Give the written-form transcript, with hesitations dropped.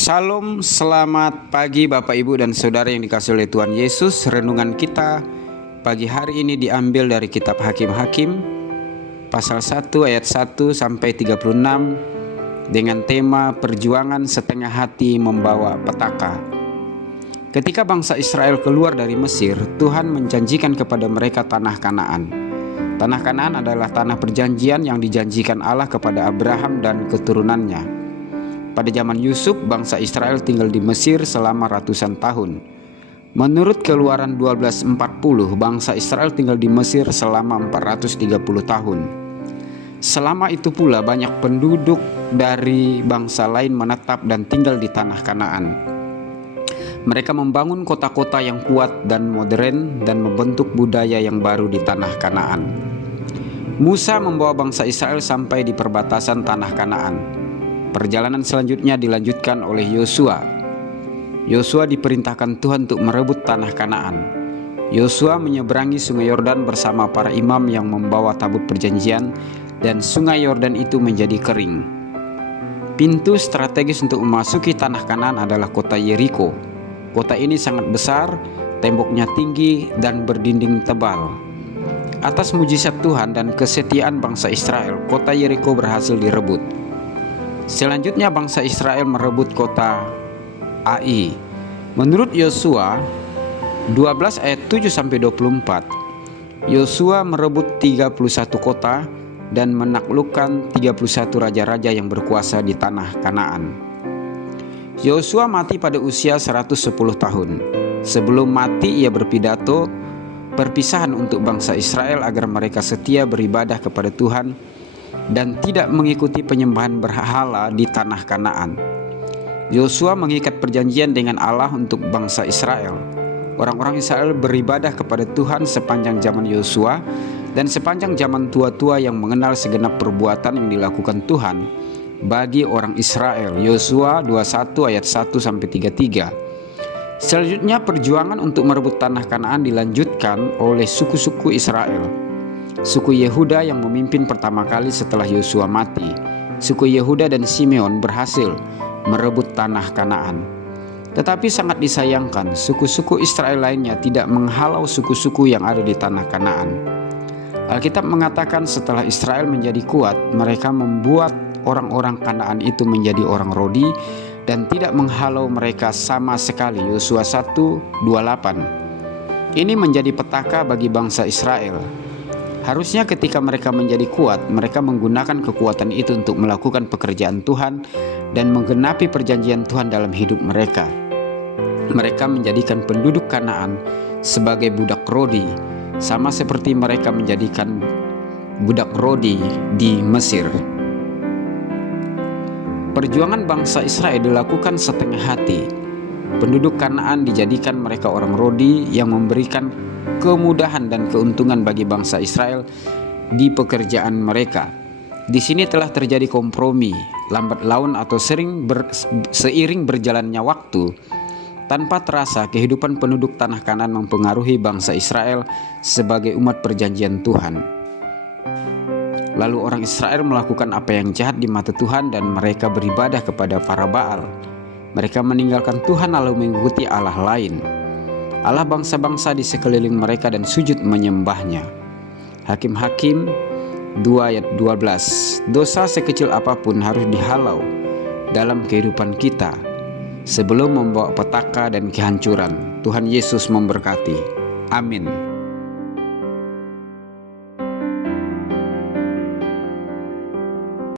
Shalom, selamat pagi Bapak Ibu dan Saudara yang dikasihi oleh Tuhan Yesus. Renungan kita pagi hari ini diambil dari kitab Hakim-Hakim pasal 1 ayat 1 sampai 36 dengan tema perjuangan setengah hati membawa petaka. Ketika bangsa Israel keluar dari Mesir, Tuhan menjanjikan kepada mereka tanah Kanaan. Tanah Kanaan adalah tanah perjanjian yang dijanjikan Allah kepada Abraham dan keturunannya. Pada zaman Yusuf, bangsa Israel tinggal di Mesir selama ratusan tahun. Menurut Keluaran 12:40, bangsa Israel tinggal di Mesir selama 430 tahun. Selama itu pula banyak penduduk dari bangsa lain menetap dan tinggal di tanah Kanaan. Mereka membangun kota-kota yang kuat dan modern dan membentuk budaya yang baru di tanah Kanaan. Musa membawa bangsa Israel sampai di perbatasan tanah Kanaan. Perjalanan selanjutnya dilanjutkan oleh Yosua. Yosua diperintahkan Tuhan untuk merebut tanah Kanaan. Yosua menyeberangi sungai Yordan bersama para imam yang membawa tabut perjanjian, dan sungai Yordan itu menjadi kering. Pintu strategis untuk memasuki tanah Kanaan adalah kota Yeriko. Kota ini sangat besar, temboknya tinggi dan berdinding tebal. Atas mujizat Tuhan dan kesetiaan bangsa Israel, kota Yeriko berhasil direbut. Selanjutnya bangsa Israel merebut kota Ai. Menurut Yosua 12 ayat 7-24, Yosua merebut 31 kota dan menaklukkan 31 raja-raja yang berkuasa di tanah Kanaan. Yosua mati pada usia 110 tahun. Sebelum mati ia berpidato perpisahan untuk bangsa Israel agar mereka setia beribadah kepada Tuhan dan tidak mengikuti penyembahan berhala di tanah Kanaan. Yosua mengikat perjanjian dengan Allah untuk bangsa Israel. Orang-orang Israel beribadah kepada Tuhan sepanjang zaman Yosua dan sepanjang zaman tua-tua yang mengenal segenap perbuatan yang dilakukan Tuhan bagi orang Israel. Yosua 21 ayat 1-33. Selanjutnya perjuangan untuk merebut tanah Kanaan dilanjutkan oleh suku-suku Israel. Suku Yehuda yang memimpin pertama kali setelah Yosua mati. Suku Yehuda dan Simeon berhasil merebut tanah Kanaan. Tetapi sangat disayangkan, suku-suku Israel lainnya tidak menghalau suku-suku yang ada di tanah Kanaan. Alkitab mengatakan setelah Israel menjadi kuat, mereka membuat orang-orang Kanaan itu menjadi orang Rodi dan tidak menghalau mereka sama sekali. Yosua 1:28. Ini menjadi petaka bagi bangsa Israel. Harusnya ketika mereka menjadi kuat, mereka menggunakan kekuatan itu untuk melakukan pekerjaan Tuhan dan menggenapi perjanjian Tuhan dalam hidup mereka. Mereka menjadikan penduduk Kanaan sebagai budak Rodi, sama seperti mereka menjadikan budak Rodi di Mesir. Perjuangan bangsa Israel dilakukan setengah hati. Penduduk Kanaan dijadikan mereka orang Rodi yang memberikan kemudahan dan keuntungan bagi bangsa Israel di pekerjaan mereka. Di sini telah terjadi kompromi, lambat laun atau seiring berjalannya waktu. Tanpa terasa, kehidupan penduduk tanah Kanaan mempengaruhi bangsa Israel sebagai umat perjanjian Tuhan. Lalu orang Israel melakukan apa yang jahat di mata Tuhan dan mereka beribadah kepada para Baal. Mereka meninggalkan Tuhan lalu mengikuti Allah lain, Allah bangsa-bangsa di sekeliling mereka, dan sujud menyembahnya. Hakim-Hakim 2 ayat 12. Dosa sekecil apapun harus dihalau dalam kehidupan kita sebelum membawa petaka dan kehancuran. Tuhan Yesus memberkati. Amin.